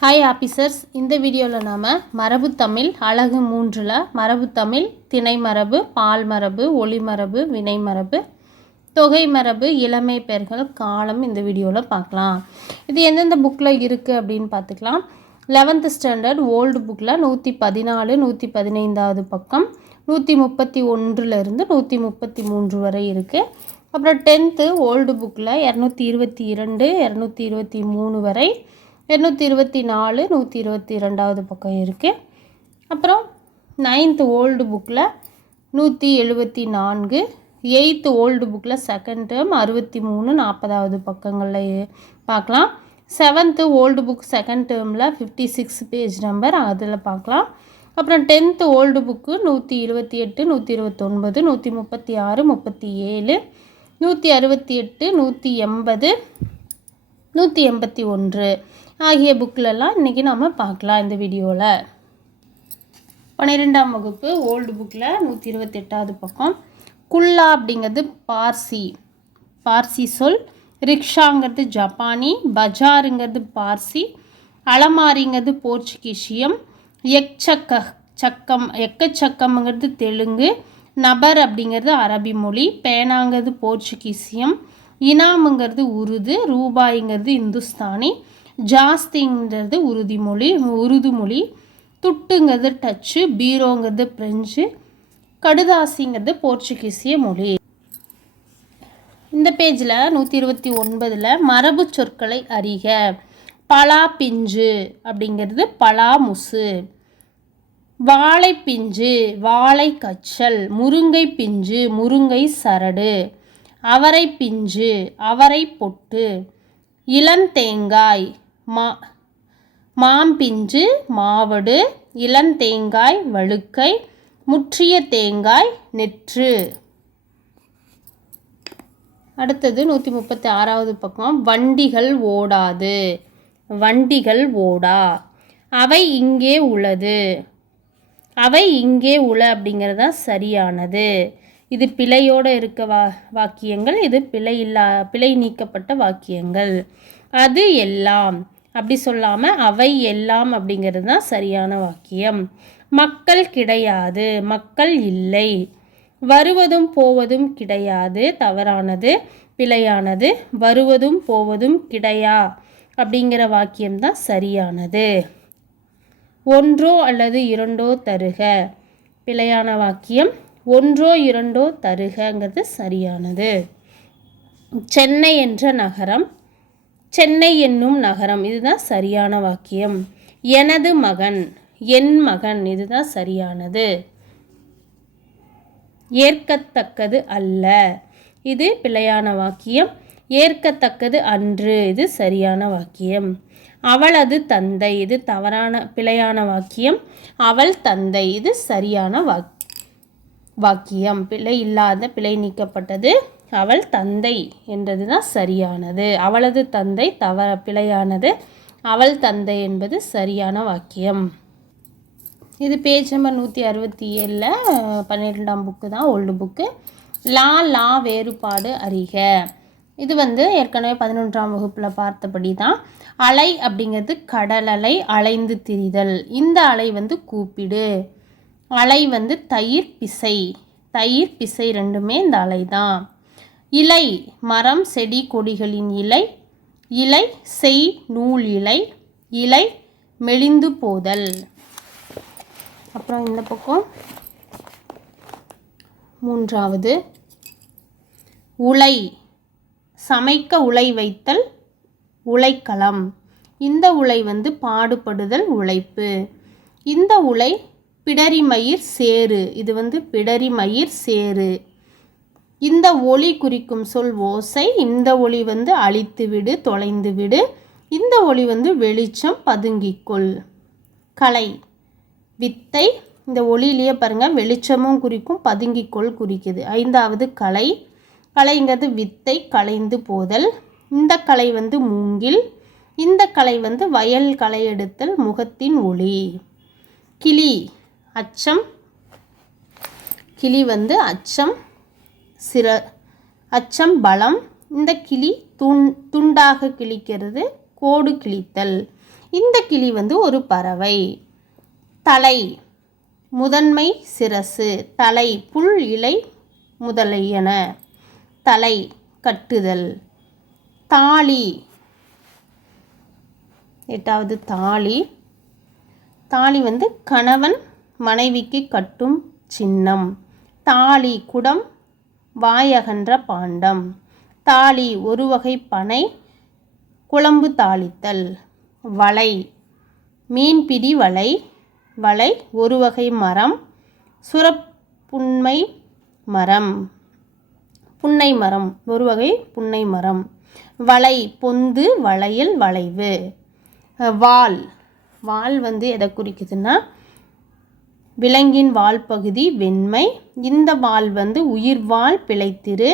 Hi officers, இந்த வீடியோவில் நாம் மரபு தமிழ் அழகு 3ல் மரபு தமிழ் திணை மரபு, பால் மரபு, ஒளி மரபு, வினை மரபு, தொகை மரபு, இளமை பெயர்கள், காலம் இந்த வீடியோவில் பார்க்கலாம். இது எந்தெந்த புக்கில் இருக்குது அப்படின்னு பார்த்துக்கலாம். 11th ஸ்டாண்டர்ட் ஓல்டு புக்கில் 114, 115வது பக்கம் 131 133 வரை இருக்குது. அப்புறம் 10th ஓல்டு புக்கில் 222, 223 வரை, 224, 122வது பக்கம் இருக்குது. அப்புறம் 9th ஓல்டு புக்கில் 174, 8th ஓல்டு புக்கில் செகண்ட் டேர்ம் 63, 40வது பக்கங்களில் பார்க்கலாம். 7th ஓல்டு புக் செகண்ட் டேர்மில் 56 பேஜ் நம்பர் அதில் பார்க்கலாம். அப்புறம் 10th ஓல்டு புக்கு 128, 129, 136, 37, 168, 180, 181 ஆகிய புக்கிலெல்லாம் இன்றைக்கி நம்ம பார்க்கலாம் இந்த வீடியோவில். 12ஆம் வகுப்பு ஓல்டு புக்கில் 128வது பக்கம். குல்லா அப்படிங்கிறது பார்சி சொல், ரிக்ஷாங்கிறது ஜப்பானி, பஜாருங்கிறது பார்சி, அலமாரிங்கிறது போர்ச்சுகீசியம், எக்கச்சக்கம்ங்கிறது தெலுங்கு, நபர் அப்படிங்கிறது அரபி மொழி, பேனாங்கிறது போர்ச்சுகீசியம், இனாமுங்கிறது உருது, ரூபாய்ங்கிறது இந்துஸ்தானி, ஜாஸ்திங்கிறது உருது மொழி, துட்டுங்கிறது டச்சு, பீரோங்கிறது பிரெஞ்சு, கடுதாசிங்கிறது போர்ச்சுகீசிய மொழி. இந்த பேஜில் 129ல் மரபு சொற்களை அறிக. பலா பிஞ்சு அப்படிங்கிறது பலாமுசு, வாழை பிஞ்சு வாழை கச்சல், முருங்கை பிஞ்சு முருங்கை சரடு, அவரை பிஞ்சு அவரை பொட்டு, இளந்தேங்காய் மாம்பிஞ்சு மாவடு, இளந்தேங்காய் வழுக்கை, முற்றிய தேங்காய் நெற்று. அடுத்தது 136வது பக்கம். வண்டிகள் ஓடாது, வண்டிகள் ஓடா, அவை இங்கே உளது, அவை இங்கே உள அப்படிங்கிறது தான் சரியானது. இது பிழையோடு இருக்க வாக்கியங்கள், இது பிழை நீக்கப்பட்ட வாக்கியங்கள். அது எல்லாம் அப்படி சொல்லாமல் அவை எல்லாம் அப்படிங்கிறது தான் சரியான வாக்கியம். மக்கள் கிடையாது, மக்கள் இல்லை, வருவதும் போவதும் கிடையாது தவறானது, பிழையானது. வருவதும் போவதும் கிடையா அப்படிங்கிற வாக்கியம்தான் சரியானது. ஒன்றோ அல்லது இரண்டோ தருக பிழையான வாக்கியம். ஒன்றோ இரண்டோ தருகங்கிறது சரியானது. சென்னை என்ற நகரம், சென்னை என்னும் நகரம் இதுதான் சரியான வாக்கியம். எனது மகன், என் மகன் இதுதான் சரியானது. ஏற்கத்தக்கது அல்ல இது பிழையான வாக்கியம். ஏற்கத்தக்கது அன்று இது சரியான வாக்கியம். அவளது தந்தை இது பிழையான வாக்கியம். அவள் தந்தை இது சரியான வாக்கியம். பிழை நீக்கப்பட்டது. அவள் தந்தை என்றது தான் சரியானது. அவளது தந்தை பிழையானது. அவள் தந்தை என்பது சரியான வாக்கியம். இது பேஜ் நம்பர் 167ல் 12ஆம் புக்கு தான் ஓல்டு புக்கு. லா வேறுபாடு அறிக. இது ஏற்கனவே 11ஆம் வகுப்பில் பார்த்தபடி தான். அலை அப்படிங்கிறது கடல் அலை, அலைந்து திரிதல். இந்த அலை கூப்பிடு. அலை தயிர் பிசை ரெண்டுமே இந்த அலை தான். இலை மரம் செடி கொடிகளின் இலை, இலை செய் நூல் இலை, இலை மெலிந்து போதல். அப்புறம் இந்த பக்கம் 3வது உலை சமைக்க உலை வைத்தல், உலைக்களம். இந்த உலை பாடுபடுதல், உழைப்பு. இந்த உலை பிடரிமயிர் சேரு இது பிடரிமயிர் சேரு. இந்த ஒளி குறிக்கும் சொல் ஓசை. இந்த ஒளி அழித்து விடு, தொலைந்து விடு. இந்த ஒளி வெளிச்சம், பதுங்கிக்கொள். கலை வித்தை. இந்த ஒளியிலேயே பாருங்கள் வெளிச்சமும் குறிக்கும், பதுங்கிக்கொள் குறிக்குது. 5வது கலை. கலைங்கிறது வித்தை, கலைந்து போதல். இந்த கலை மூங்கில். இந்த கலை வயல் களை எடுத்தல், முகத்தின் ஒளி. கிளி அச்சம். கிளி அச்சம், அச்சம் பலம். இந்த கிளி துண்டாக கிழிக்கிறது, கோடு கிழித்தல். இந்த கிளி வந்து ஒரு பறவை. தலை முதன்மை சிரசு, தலை புல் இலை முதலியன. தலை கட்டுதல். தாலி, எட்டாவது தாலி. தாலி வந்து கணவன் மனைவிக்கு கட்டும் சின்னம். தாலி குடம், வாயகன்ற பாண்டம். தாலி ஒரு வகை பனை, குழம்பு தாளித்தல். வலை மீன்பிடி வலை. வலை ஒரு வகை மரம், சுரப்புன்மை மரம். புன்னை மரம் ஒரு வகை புன்னை மரம். வலை பொந்து, வளையல், வளைவு. வால், வால் வந்து எதை குறிக்குதுன்னா விலங்கின் வால் பகுதி வெண்மை. இந்த வால் வந்து உயிர்வால் பிழைத்திரு.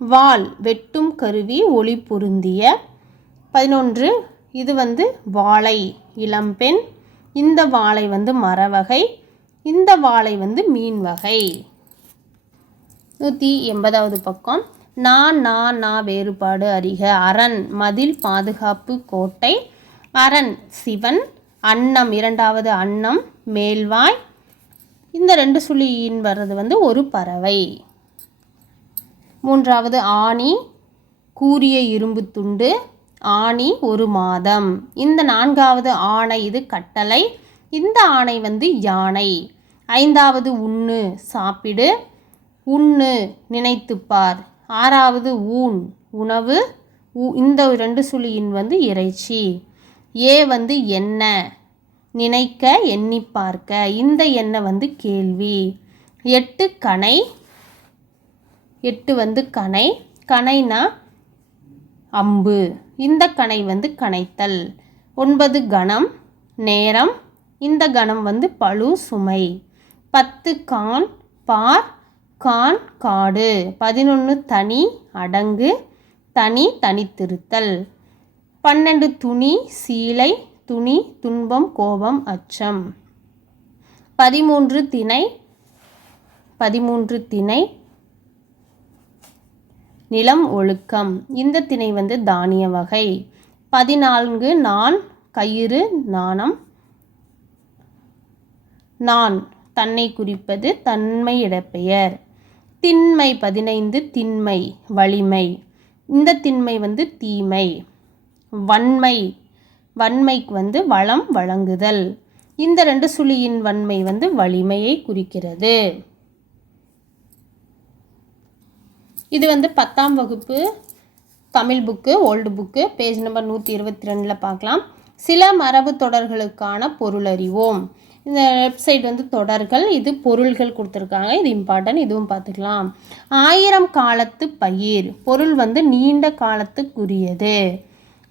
வால் வெட்டும் கருவி, ஒளி பொருந்திய. 11 இது வந்து வாழை, இளம்பெண். இந்த வாழை வந்து மரவகை. இந்த வாழை வந்து மீன் வகை. 180வது பக்கம். நா வேறுபாடு அறிக. அரண் மதில், பாதுகாப்பு, கோட்டை. அரண் சிவன். அன்னம் இரண்டாவது அன்னம், மேல்வாய். இந்த 2 சுழியின் வர்றது வந்து ஒரு பறவை. 3வது ஆணி, கூரிய இரும்பு துண்டு. ஆணி ஒரு மாதம். இந்த 4வது ஆணை, இது கட்டளை. இந்த ஆணை வந்து யானை. 5வது உண்ணு, சாப்பிடு. உண்ணு நினைத்துப்பார். 6வது ஊன், உணவு. இந்த 2 சுழியின் வந்து இறைச்சி. ஏ வந்து என்ன, நினைக்க, எண்ணி பார்க்க. இந்த என்ன வந்து கேள்வி. 8 கணை. 8 வந்து கணை. கணைனா அம்பு. இந்த கணை வந்து கணைத்தல். 9 கணம், நேரம். இந்த கணம் வந்து பளு, சுமை. 10 கான், பார். கான் காடு. 11 தனி, அடங்கு. தனி தனித்திருத்தல். 12 துணி, சீலை. துணி துன்பம், கோபம், அச்சம். 13 திணை. 13 திணை நிலம், ஒழுக்கம். இந்த திணை வந்து தானிய வகை. 14 நான், கயிறு, நாணம். நான் தன்னை குறிப்பது, தன்மை இடப்பெயர். திண்மை 15 திண்மை, வலிமை. இந்த திண்மை வந்து தீமை. வன்மை, வன்மைக்கு வந்து வளம், வழங்குதல். இந்த 2 சுழியின் வன்மை வந்து வலிமையை குறிக்கிறது. இது வந்து 10ஆம் வகுப்பு Tamil book, old book, page number 122 பார்க்கலாம். சில மரபு தொடர்களுக்கான பொருள் அறிவோம். இந்த வெப்சைட் வந்து தொடர்கள், இது பொருள்கள் கொடுத்துருக்காங்க. இது இம்பார்ட்டன்ட், இதுவும் பார்த்துக்கலாம். 1000 காலத்து பயிர், பொருள் வந்து நீண்ட காலத்துக்குரியது.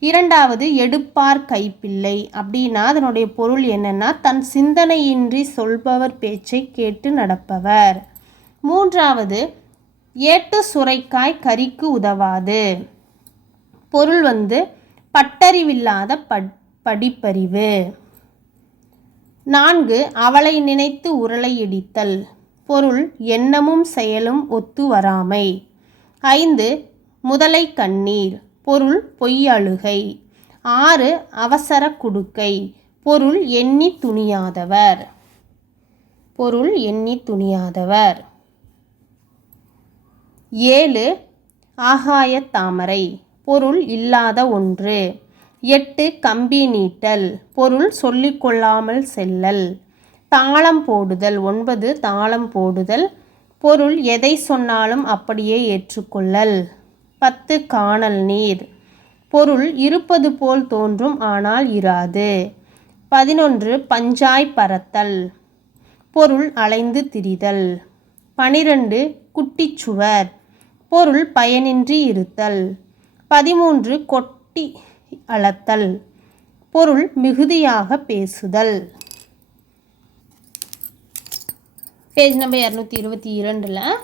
2வது எடுப்பார் கைப்பிள்ளை அப்படின்னா அதனுடைய பொருள் என்னன்னா தன் சிந்தனையின்றி சொல்பவர் பேச்சை கேட்டு நடப்பவர். 3வது ஏட்டு சுரைக்காய் கறிக்கு உதவாது, பொருள் வந்து பட்டறிவில்லாத படிப்பறிவு. 4 அவளை நினைத்து உரலை இடித்தல், பொருள் எண்ணமும் செயலும் ஒத்து வராமை. 5 முதலை கண்ணீர், பொருள் பொய் அழுகை. 6 அவசர குடுக்கை, பொருள் எண்ணி துணியாதவர். பொருள் எண்ணி துணியாதவர். 7 ஆகாய தாமரை, பொருள் இல்லாத ஒன்று. 8 கம்பி நீட்டல், பொருள் சொல்லிக்கொள்ளாமல் செல்லல். தாளம் போடுதல். 9 தாளம் போடுதல், பொருள் எதை சொன்னாலும் அப்படியே ஏற்றுக்கொள்ளல். 10 காணல் நீர், பொருள் இருப்பது போல் தோன்றும் ஆனால் இராது. 11 பஞ்சாய் பறத்தல், பொருள் அலைந்து திரிதல். 12 குட்டிச்சுவர், பொருள் பயனின்றி இருத்தல். 13 கொட்டி அளத்தல், பொருள் மிகுதியாக பேசுதல். Page number 222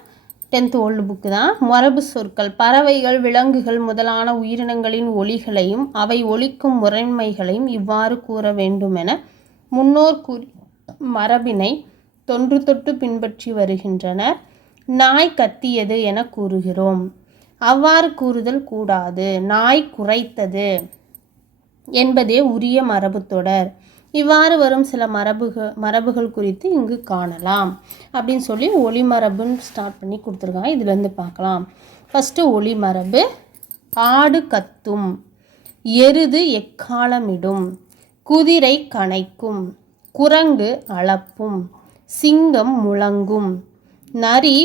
10th old book தான். மரபு சொற்கள். பறவைகள், விலங்குகள் முதலான உயிரினங்களின் ஒலிகளையும் அவை ஒலிக்கும் முறைமைகளையும் இவ்வாறு கூற வேண்டுமென முன்னோர் கூறி மரபினை தொன்று தொட்டு பின்பற்றி வருகின்றனர். நாய் கத்தியது என கூறுகிறோம், அவ்வாறு கூறுதல் கூடாது. நாய் குரைத்தது, என்பதே உரிய மரபுத்தொடர். இவ்வாறு வரும் சில மரபுகள் குறித்து இங்கு காணலாம் அப்படின்னு சொல்லி ஒளிமரபுன்னு ஸ்டார்ட் பண்ணி கொடுத்துருக்காங்க. இதுலேருந்து பார்க்கலாம். ஃபஸ்ட்டு ஒளிமரபு. ஆடு கத்தும், எருது எக்காலமிடும், குதிரை கனைக்கும், குரங்கு அளப்பும், சிங்கம் முழங்கும், நரி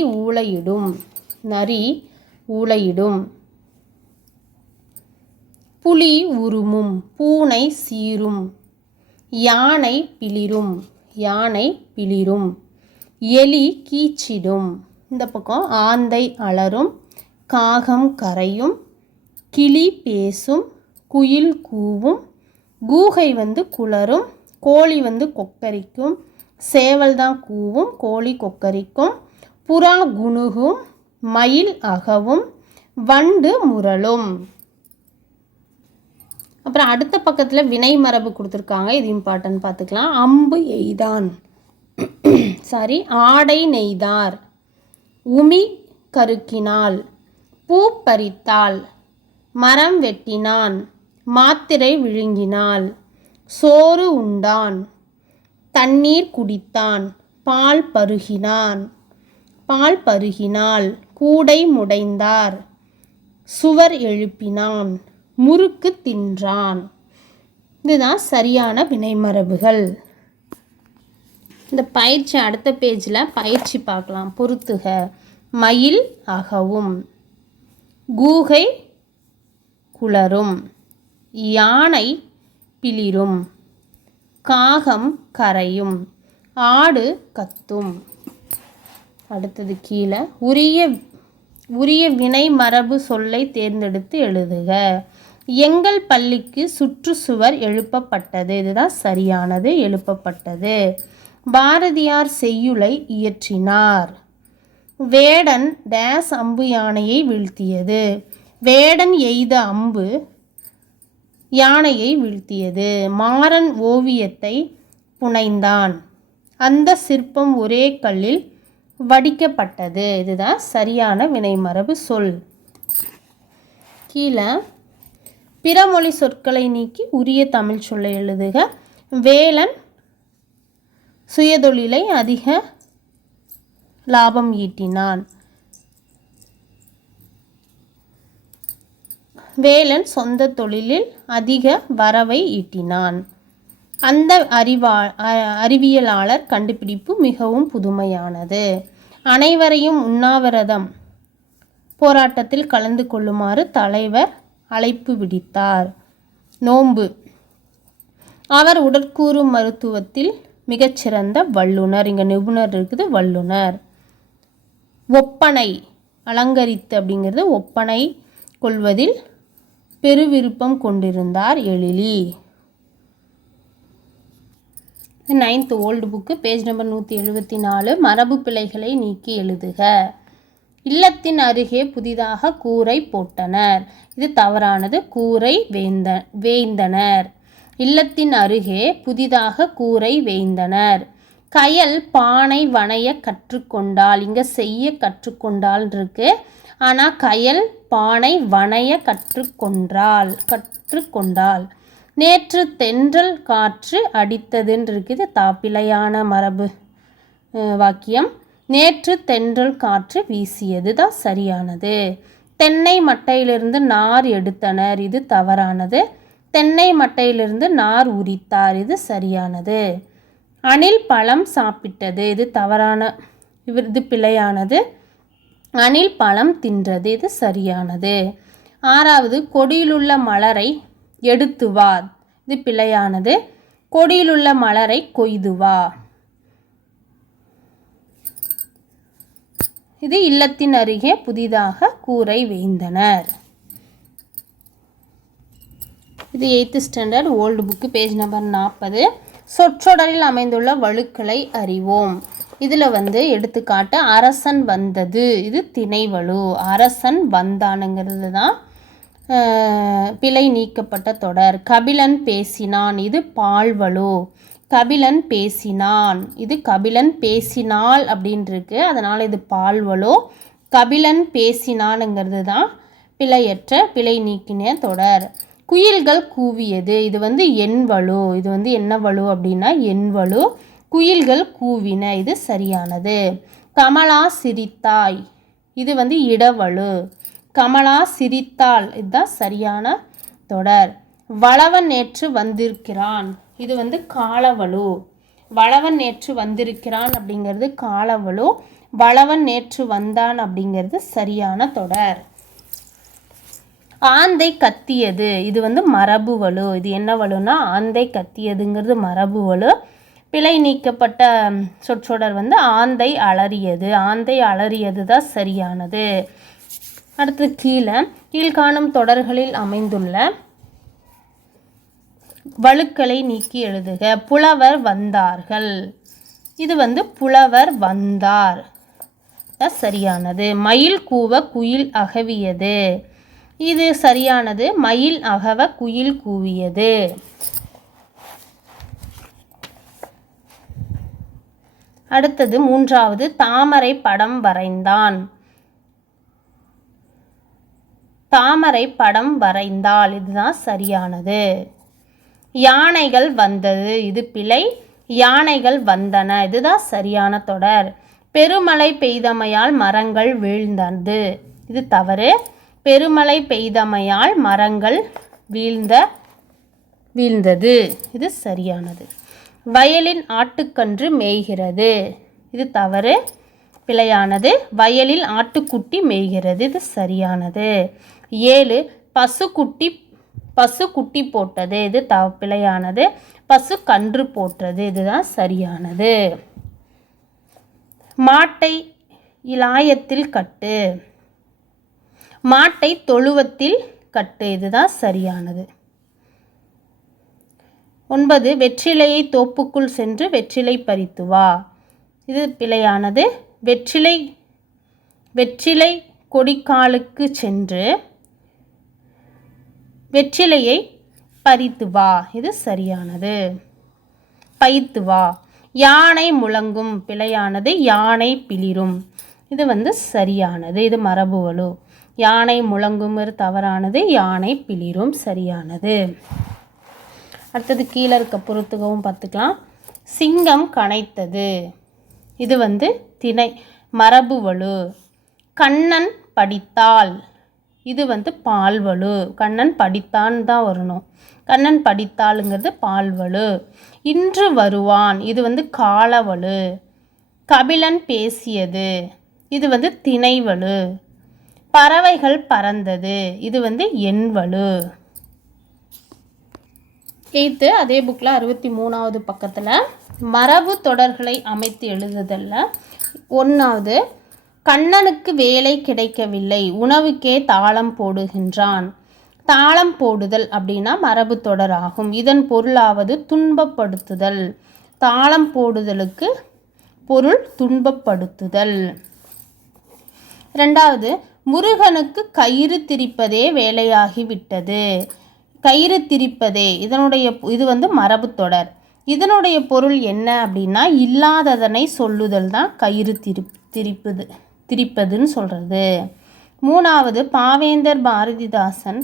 ஊளையிடும், புலி உருமும், பூனை சீரும், யானை பிளிரும், எலி கீச்சிடும், இந்த பக்கம் ஆந்தை அலறும், காகம் கரையும், கிளி பேசும், குயில் கூவும், கூகை குளரும், கோழி கொக்கரிக்கும், சேவல் தான் கூவும், கோழி கொக்கரிக்கும், புறா குணுகும், மயில் அகவும், வண்டு முரளும். அப்புறம் அடுத்த பக்கத்தில் வினை மரபு கொடுத்துருக்காங்க. இது இம்பார்ட்டன்ட் பார்த்துக்கலாம். அம்பு எய்தான், ஆடை நெய்தார், உமி கருக்கினாள், பூ பறித்தாள், மரம் வெட்டினான், மாத்திரை விழுங்கினாள், சோறு உண்டான், தண்ணீர் குடித்தான், பால் பருகினாள், கூடை முடைந்தார், சுவர் எழுப்பினான், முறுக்கு தின்றான். இதுதான் சரியான வினைமரபுகள். இந்த பயிற்சி அடுத்த பேஜில் பயிற்சி பார்க்கலாம். பொறுத்துக. மயில் அகவும், கூகை குளரும், யானை பிளிரும், காகம் கரையும், ஆடு கத்தும். அடுத்தது கீழே உரிய வினை மரபு சொல்லை தேர்ந்தெடுத்து எழுதுக. எங்கள் பள்ளிக்கு சுற்றுச்சுவர் எழுப்பப்பட்டது. இதுதான் சரியானது. எழுப்பப்பட்டது. பாரதியார் செய்யுளை இயற்றினார். வேடன் டேஸ் அம்பு யானையை வீழ்த்தியது. வேடன் எய்த அம்பு யானையை வீழ்த்தியது. மாறன் ஓவியத்தை புனைந்தான். அந்த சிற்பம் ஒரே கல்லில் வடிக்கப்பட்டது. இதுதான் சரியான வினைமரபு சொல். கீழே பிறமொழி சொற்களை நீக்கி உரிய தமிழ் சொல்லை எழுதுக. வேலன் சுயதொழிலை அதிக லாபம் ஈட்டினான். வேலன் சொந்த தொழிலில் அதிக வரவை ஈட்டினான். அந்த அறிவியலாளர் கண்டுபிடிப்பு மிகவும் புதுமையானது. அனைவரையும் உண்ணாவிரதம் போராட்டத்தில் கலந்து கொள்ளுமாறு தலைவர் அழைப்பு விடுத்தார். நோன்பு. அவர் உடற்கூறு மருத்துவத்தில் மிகச்சிறந்த வல்லுனர். இங்கே நிபுணர் இருக்குது, வல்லுனர். ஒப்பனை. அலங்கரித்து அப்படிங்கிறது ஒப்பனை கொள்வதில் பெருவிருப்பம் கொண்டிருந்தார் எழிலி. 9th old book, page number 174. மரபு பிழைகளை நீக்கி எழுதுக. இல்லத்தின் அருகே புதிதாக கூரை போட்டனர். இது தவறானது. கூரை வேய்ந்தனர். இல்லத்தின் அருகே புதிதாக கூரை வேய்ந்தனர். கயல் பானை வனைய கற்றுக்கொண்டாள். இங்கே செய்ய கற்றுக்கொண்டாள் இருக்கு. ஆனால் கயல் பானை வனைய கற்றுக்கொண்டாள். நேற்று தென்றல் காற்று அடித்ததுன்னு இருக்குது. பிழையான மரபு வாக்கியம். நேற்று தென்றல் காற்று வீசியது தான் சரியானது. தென்னை மட்டையிலிருந்து நார் எடுத்தனர். இது தவறானது. தென்னை மட்டையிலிருந்து நார் உரித்தார். இது சரியானது. அணில் பழம் சாப்பிட்டது. இது தவறான, இது பிழையானது. அணில் பழம் தின்றது. இது சரியானது. 6வது கொடியிலுள்ள மலரை எடுத்து வா. இது பிழையானது. கொடியிலுள்ள மலரை கொய்து வா. இது இல்லத்தின் அருகே புதிதாக கூரை வேய்ந்தனர். இது 8th standard old book, page number 40. சொற்றொடரில் அமைந்துள்ள வழுக்களை அறிவோம். இதில் எடுத்துக்காட்டு அரசன் வந்தது. இது திணைவழு. அரசன் வந்தானுங்கிறது தான் பிழை நீக்கப்பட்ட தொடர். கபிலன் பேசினான். இது பால்வழு. கபிலன் பேசினான். இது கபிலன் பேசினாள் அப்படின்ருக்கு. அதனால் இது பால்வழு. கபிலன் பேசினானுங்கிறது தான் பிழை நீக்கின தொடர். குயில்கள் கூவியது. இது வந்து எண்வழு. இது வந்து என்ன வழு அப்படின்னா எண்வழு. குயில்கள் கூவின. இது சரியானது. கமலா சிரித்தாய். இது வந்து இடவழு. கமலா சிரித்தாள். இதுதான் சரியான தொடர். வளவன் நேற்று வந்திருக்கிறான். இது வந்து காலவழு. வளவன் நேற்று வந்திருக்கிறான் அப்படிங்கிறது காலவழு. வளவன் நேற்று வந்தான் அப்படிங்கிறது சரியான தொடர். ஆந்தை கத்தியது. இது வந்து மரபு வழு. இது என்ன வழுனா ஆந்தை கத்தியதுங்கிறது மரபு வழு. பிழை நீக்கப்பட்ட சொற்றொடர் வந்து ஆந்தை அலறியது. ஆந்தை அலறியது தான் சரியானது. அடுத்து கீழ்காணும் தொடர்களில் அமைந்துள்ள வழுக்களை நீக்கி எழுதுக. புலவர் வந்தார்கள். இது வந்து புலவர் வந்தார் தான் சரியானது. மயில் கூவ குயில் அகவியது. இது சரியானது. மயில் அகவ குயில் கூவியது. அடுத்தது மூன்றாவது தாமரை படம் வரைந்தான். தாமரை படம் வரைந்தாள். இதுதான் சரியானது. யானைகள் வந்தது. இது பிழை. யானைகள் வந்தன. இதுதான் சரியான தொடர். பெருமழை பெய்தமையால் மரங்கள் வீழ்ந்தது. இது தவறு. பெருமழை பெய்தமையால் மரங்கள் வீழ்ந்தது. இது சரியானது. வயலின் ஆட்டுக்கன்று மேய்கிறது. இது தவறு. பிழையானது. வயலில் ஆட்டுக்குட்டி மேய்கிறது. இது சரியானது. 7 பசுக்குட்டி போட்டது. இது பிழையானது. பசு கன்று போட்டது. இதுதான் சரியானது. மாட்டை இலாயத்தில் கட்டு. மாட்டை தொழுவத்தில் கட்டு. இதுதான் சரியானது. 9 வெற்றிலையை தோப்புக்குள் சென்று வெற்றிலை பறித்து வா. இது பிழையானது. வெற்றிலை கொடிக்காலுக்கு சென்று வெற்றிலையை பறித்து வா. இது சரியானது. பைத்து வா. யானை முழங்கும். பிழையானது. யானை பிளிரும். இது வந்து சரியானது. இது மரபு வழு. யானை முழங்கும் தவறானது. யானை பிளிரும் சரியானது. அடுத்தது கீழே இருக்க பொறுத்துகவும் பார்த்துக்கலாம். சிங்கம் கனைத்தது. இது வந்து திணை மரபு வழு. கண்ணன் படித்தாள். இது வந்து பால்வழு. கண்ணன் படித்தான் தான் வரணும். கண்ணன் படித்தாளுங்கிறது பால்வழு. இன்று வருவான். இது வந்து காலவழு. கபிலன் பேசியது. இது வந்து திணைவழு. பறவைகள் பறந்தது. இது வந்து எண்வழு. 8th அதே புக்கில் 63வது பக்கத்தில் மரபு தொடர்களை அமைத்து எழுதுதல்ல 1வது கண்ணனுக்கு வேலை கிடைக்கவில்லை, உணவுக்கே தாளம் போடுகின்றான். தாளம் போடுதல் அப்படின்னா மரபு தொடர் ஆகும். இதன் பொருளாவது துன்பப்படுத்துதல். தாளம் போடுதலுக்கு பொருள் துன்பப்படுத்துதல். 2வது முருகனுக்கு கயிறு திரிப்பதே வேலையாகிவிட்டது. கயிறு திரிப்பதே இது வந்து மரபு தொடர். இதனுடைய பொருள் என்ன அப்படின்னா இல்லாததனை சொல்லுதல் தான் கயிறு திரிப்பதுன்னு சொல்கிறது. 3வது பாவேந்தர் பாரதிதாசன்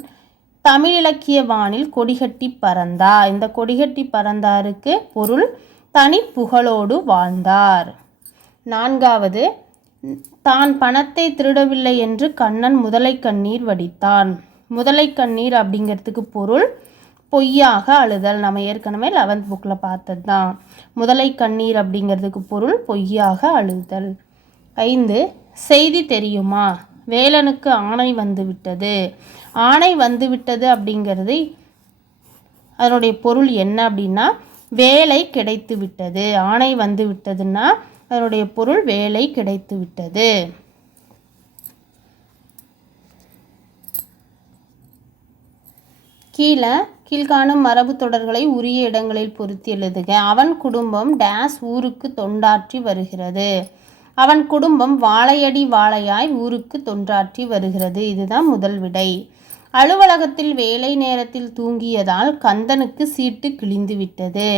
தமிழ் இலக்கிய வானில் கொடிகட்டி பறந்தா. இந்த கொடிகட்டி பறந்தாருக்கு பொருள் தனி புகழோடு வாழ்ந்தார். 4வது தான் பணத்தை திருடவில்லை என்று கண்ணன் முதலை கண்ணீர் வடித்தான். முதலை கண்ணீர் அப்படிங்கிறதுக்கு பொருள் பொய்யாக அழுதல். நம்ம ஏற்கனவே 11th புக்கில் பார்த்தது தான். முதலை கண்ணீர் அப்படிங்கிறதுக்கு பொருள் பொய்யாக அழுதல். 5 செய்தி தெரியுமா, வேலனுக்கு ஆணை வந்துவிட்டது. ஆணை வந்துவிட்டது அப்படிங்கிறது அதனுடைய பொருள் என்ன அப்படின்னா வேலை கிடைத்து விட்டது. ஆணை வந்து விட்டதுன்னா அதனுடைய பொருள் வேலை கிடைத்து விட்டது. கீழ்காணும் மரபு தொடர்களை உரிய இடங்களில் பொருத்தி எழுதுக. அவன் குடும்பம் டேஸ் ஊருக்கு தொண்டாற்றி வருகிறது. அவன் குடும்பம் வாழையடி வாழையாய் ஊருக்கு தொண்டாற்றி வருகிறது. இதுதான் முதல் விடை. அலுவலகத்தில் வேலை நேரத்தில் தூங்கியதால் கந்தனுக்கு சீட்டு கிழிந்து விட்டது.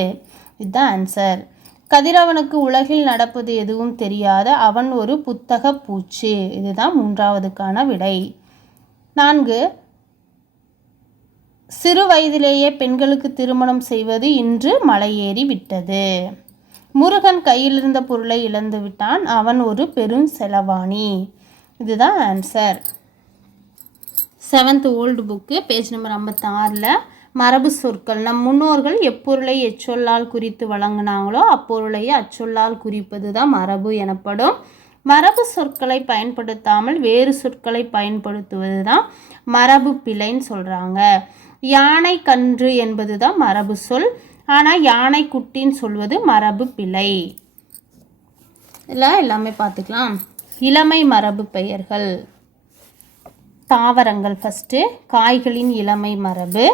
இதுதான் ஆன்சர். கதிரவனுக்கு உலகில் நடப்பது எதுவும் தெரியாத அவன் ஒரு புத்தக பூச்சி. இதுதான் 3வதுக்கான விடை. 4 சிறு வயதிலேயே பெண்களுக்கு திருமணம் செய்வது இன்று மலையேறி விட்டது. முருகன் கையில் இருந்த பொருளை இழந்து விட்டான், அவன் ஒரு பெரும் செலவாணி. இதுதான் answer. 7th old book page number 56. மரபு சொற்கள். நம் முன்னோர்கள் எப்பொருளை எச்சொல்லால் குறித்து வழங்கினாங்களோ அப்பொருளையே அச்சொல்லால் குறிப்பது தான் மரபு எனப்படும். மரபு சொற்களை பயன்படுத்தாமல் வேறு சொற்களை பயன்படுத்துவது தான் மரபு பிழைன்னு சொல்கிறாங்க. யானை கன்று என்பது தான் மரபு சொல், ஆனால் யானை குட்டின்னு சொல்வது மரபு பிழை. இதில் எல்லாமே பார்த்துக்கலாம். இளமை மரபு பெயர்கள். தாவரங்கள் ஃபஸ்ட்டு. காய்களின் இளமை மரபு.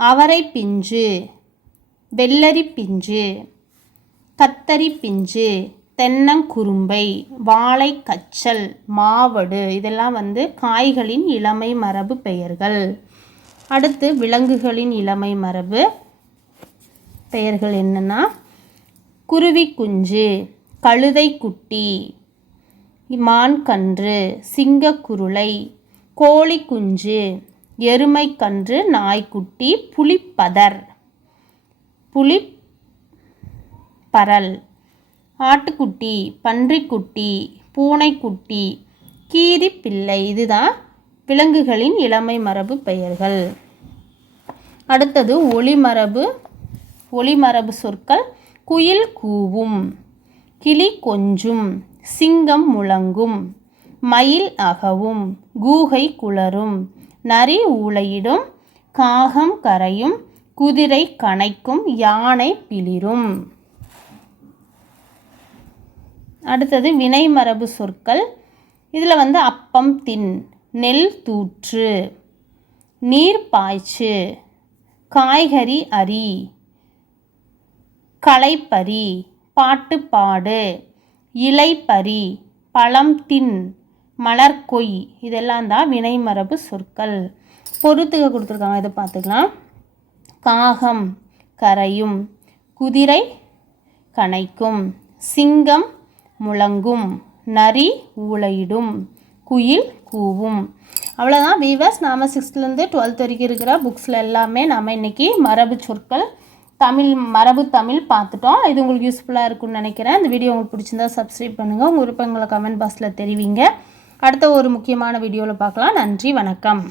அவரை பிஞ்சு, வெள்ளரி பிஞ்சு, கத்தரி பிஞ்சு, தென்னங்குரும்பை, வாழை கச்சல், மாவடு, இதெல்லாம் காய்களின் இளமை மரபு பெயர்கள். அடுத்து விலங்குகளின் இளமை மரபு பெயர்கள் என்னென்னா குருவி குஞ்சு, கழுதை குட்டி, மான் கன்று, சிங்கக்குருளை, கோழி குஞ்சு, எருமை கன்று, நாய்க்குட்டி, புலிப்பதர், புலிப்பரல், ஆட்டுக்குட்டி, பன்றிக்குட்டி, பூனைக்குட்டி, கீரி பிள்ளை. இதுதான் விலங்குகளின் இளமை மரபு பெயர்கள். அடுத்தது ஒளிமரபு சொற்கள். குயில் கூவும், கிளி கொஞ்சும், சிங்கம் முழங்கும், மயில் அகவும், கூகை குளரும், நரி ஊளையிடும், காகம் கரையும், குதிரை கனைக்கும், யானை பிளிரும். அடுத்தது வினை மரபு சொற்கள். இதில் அப்பம் தின், நெல் தூற்று, நீர் பாய்ச்சு, காய்கறி அரி, களைப்பறி, பாட்டு பாடு, இலை பறி, பழம் தின், மலர்கொய், இதெல்லாம் தான் வினை மரபு சொற்கள். பொறுத்துக கொடுத்துருக்காங்க, இதை பார்த்துக்கலாம். காகம் கரையும், குதிரை கனைக்கும், சிங்கம் முழங்கும், நரி ஊளையிடும், குயில் கூவும். அவ்வளோதான் வீவர்ஸ். நாம் 6th-லேருந்து 12th வரைக்கும் இருக்கிற புக்ஸில் எல்லாமே நாம் இன்றைக்கி மரபு சொற்கள் மரபு தமிழ் பார்த்துட்டோம். இது உங்களுக்கு யூஸ்ஃபுல்லாக இருக்கும்னு நினைக்கிறேன். இந்த வீடியோ உங்களுக்கு பிடிச்சிருந்தா சப்ஸ்கிரைப் பண்ணுங்கள். உங்கள் விருப்பங்களை கமெண்ட் பாக்ஸில் தெரிவிங்க. அடுத்த ஒரு முக்கியமான வீடியோவில் பார்க்கலாம். நன்றி, வணக்கம்.